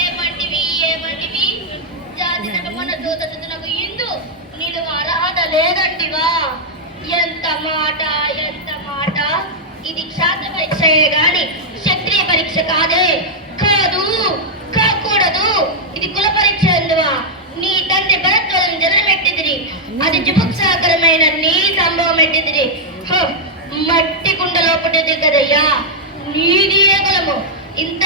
ఏమంటివి జాతి మన దూతకు ఇందు నేను అర్హత లేదంటివా? ఎంత మాట! ఇది క్షాత్ర పరీక్షయే గాని క్షత్రియ పరీక్ష కాదే. కాకూడదు. ఇది కుల పరీక్ష ఎందువా? నీ తండ్రి భరద్వాజను జననమెట్టిదిరి, అది జుభుత్సాకరమైన నీ సంభవం ఎట్టిదిరి. మట్టి కుండలో పుట్టింది కదయ్యా, నీది ఏ కులము? ఇంత